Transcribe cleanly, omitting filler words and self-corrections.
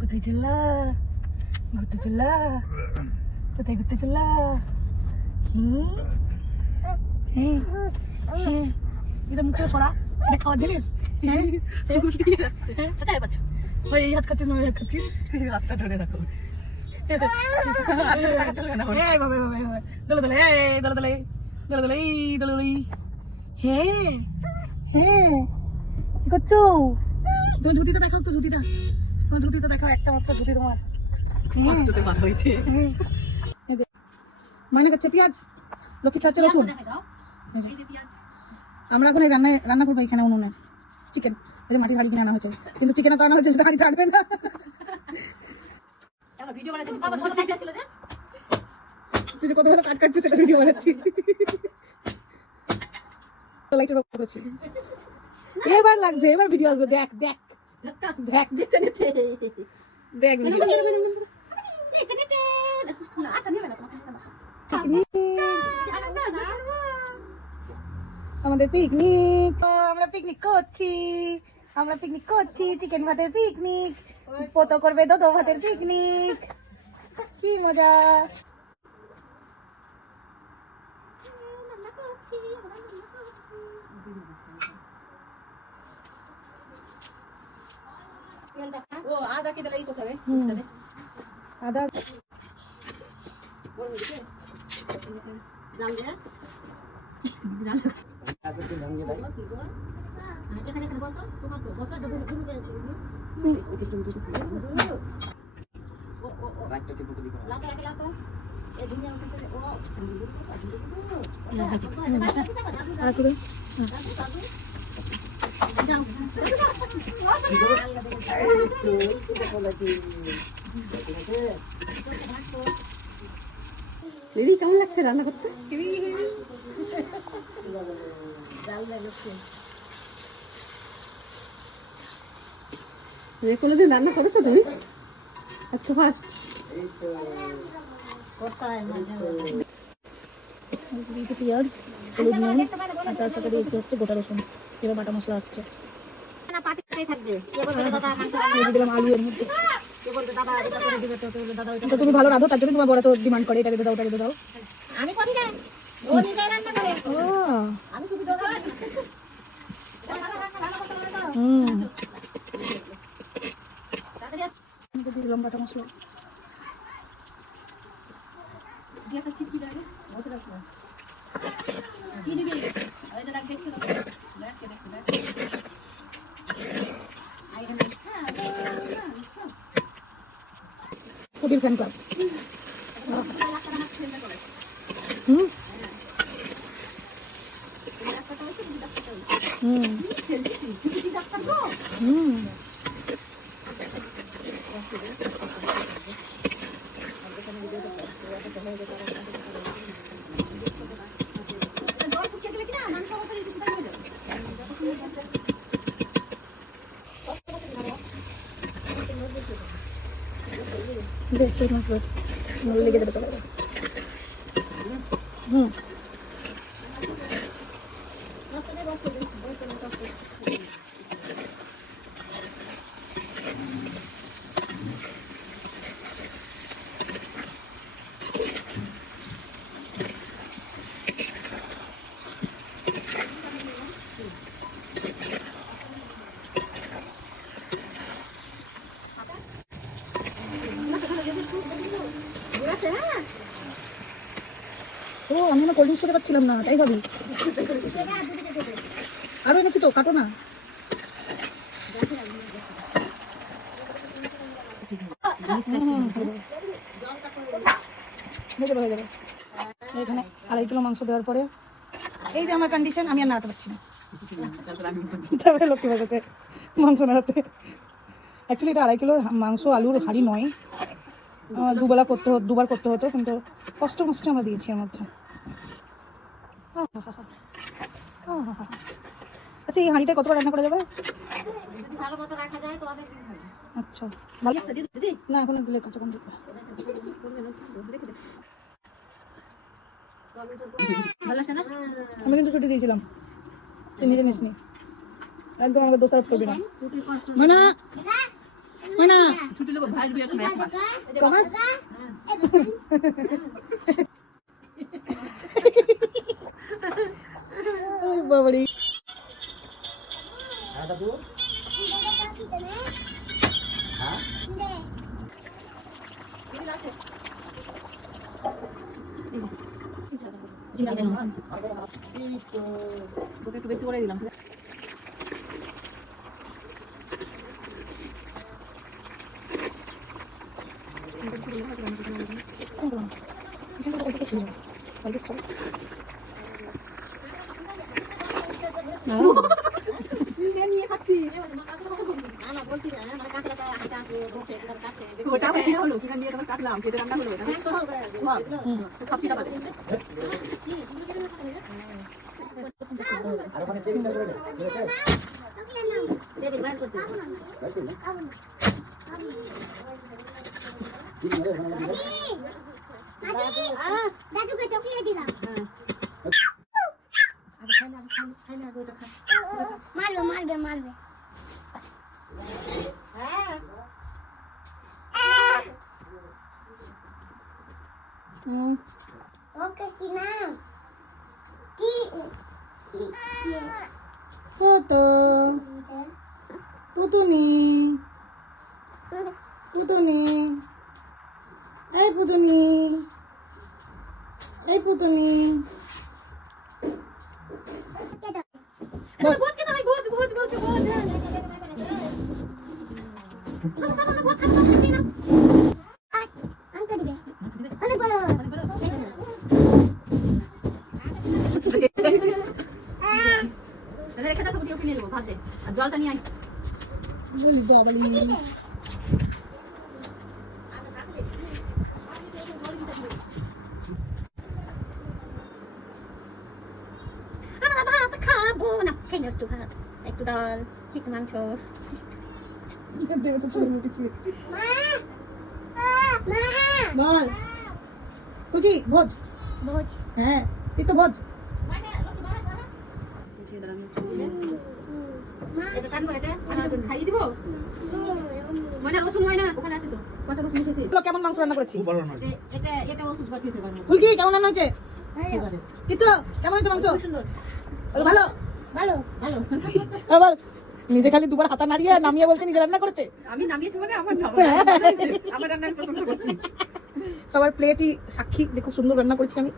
কোথায় চললা? ঘুরতে চললা? কোথায় ঘুরতে চললা? এটা মুখে সরা, এটা খাওয়ার জিনিস। সেটাই পাচ্ছ ভাই, এই হাত খাচ্ছিস না ওই হাত খাচ্ছিস, হাতটা ধরে রাখো। দোলে দোলে দোলে দোলে দোলে দোলে দোলে দোলে। হ্যাঁ হ্যাঁ, কি করছো? তোমার জুতিটা দেখাও তো, জুতিটা, তোমার জুতিটা দেখাও, একটা মাত্র জুতি তোমার। কষ্টতে বার হয়েছে। মানে করছে পেঁয়াজ, লক্ষ্মী ছাড়ছে রসুন। আমরা এখন এই রান্না করবো এখানে উনুনে চিকেন। এই যে মাটির হাঁড়ি কিনে আনা হয়েছে, কিন্তু চিকেন তো আনা হয়েছে, সেটা হাঁড়ি থাকবে না। তুই যে কোথাও কাট কাটছিস, সেটা ভিডিও বানাচ্ছি। এবার লাগছে, এবার ভিডিও আসবে। দেখ দেখ দেখ দেখ আমাদের পিকনিক, আমরা পিকনিক করছি, আমরা পিকনিক করছি, চিকেন ভাতের পিকনিক, পোতো করবে দোদো ভাতের পিকনিক, কি মজা। আদা কি দিলে করতে হবে? আদা জাল দিয়ে এখানে বসো, তোমার তো বসো, দেখো শুরু করে দিই। রাইটটা টিপে দিই। লাগা লাগা এই দুনিয়া উঠেছে। ও আর করে যাও লিলি, কেমন লাগছে রান্না করতে? কোনোদিন রান্না করেছো তুমি? আচ্ছা, ফার্স্ট। পেঁয়াজ, হলুদ, নুন, আর তার সাথে দিয়েছি হচ্ছে গোটা রসুন, এবার বাটা মশলা আসছে। তুমি ভালো রাঁধো, তার জন্য তোমার বড় তো ডিমান্ড করে, এটা বেঁধে দাও, ওটা বেঁধে দাও। আমি করি না, ও নিজে রান্না করে। আমি শুধু দিলাম বাটা মশলা। কবির ফ্যান ক্লাব। লেগে দেবে তো। ও, আমি না কোল্ড ড্রিঙ্কস খেতে পাচ্ছিলাম না, তাই ভাবি। আরো এনেছি তো, কাটো না। এখানে 2.5 কিলো মাংস দেওয়ার পরে এই যে আমার কন্ডিশন, আমি আর নাড়াতে পারছি না। তারপরে লোককে বসেছে মাংস নাড়াতে। অ্যাকচুয়ালি এটা 2.5 কিলো মাংস, আলুর হাঁড়ি নয়। দুবার করতে হতো, কিন্তু কষ্ট মষ্ট আমরা দিয়েছি এর মধ্যে। আচ্ছা, এই হাঁড়িটা কতবার রান্না করা যাবে? আচ্ছা, ভালো না, এখন দিলে কাঁচা কম দিতে। আমি কিন্তু ছুটি দিয়েছিলাম, তুই নিজে নিস নি, একদম আমাকে দোষারোপ করবি না। মানে হয় না ছুটি লোক ভাই বিয়ের সময় এক মাস কমাস বাবারি তোকে একটু বেশি করে দিলাম ওটা আমি হলো কিনা নিয়ে তোমার কাটলাম কেটে রান্না হলো এটা খাপিটা বাজে মারবে মারবে ওকে কি নাম কি কত পুতুনি পুতুনি এই পুতুনি এই পুতুনি বস বহুত কেন বহুত বহুত বলছো বহুত আনতে দিবে অনেক বড় তাহলে রেখে দাও সবটি ওকে নিয়ে নেবো ভাত দে আর জলটা নিয়ে আই বলি বাবালি আমরা ভাত খাবো না খেয়ে একটু ভাত একটু ডাল একটু মাংস দেবে তো ছোট মুটি ছিল মা মা বল কুকি ভোজ ভোজ হ্যাঁ এই তো ভোজ এটা কাটবো এটা আমি খাইয়ে দিব মানে রসুন হয় না ওখানে আছে তো কটা রসুন খেতে বলো কেমন মাংস রান্না করেছি এটা এটা ওষুধ বাটিয়েছে বানাবো ফুলকি কেমন রান্না হয়েছে কিন্তু কেমন হয়েছে মাংস সুন্দর বলো ভালো ভালো ভালো আবার নিজে খালি দুবার হাতা নাড়িয়ে নামিয়ে বলতে নিজে রান্না করেছে আমি নামিয়েছি মানে আমার আমার রান্নার প্রশংসা করছি সবার প্লেটই সাক্ষী দেখো সুন্দর রান্না করেছি আমি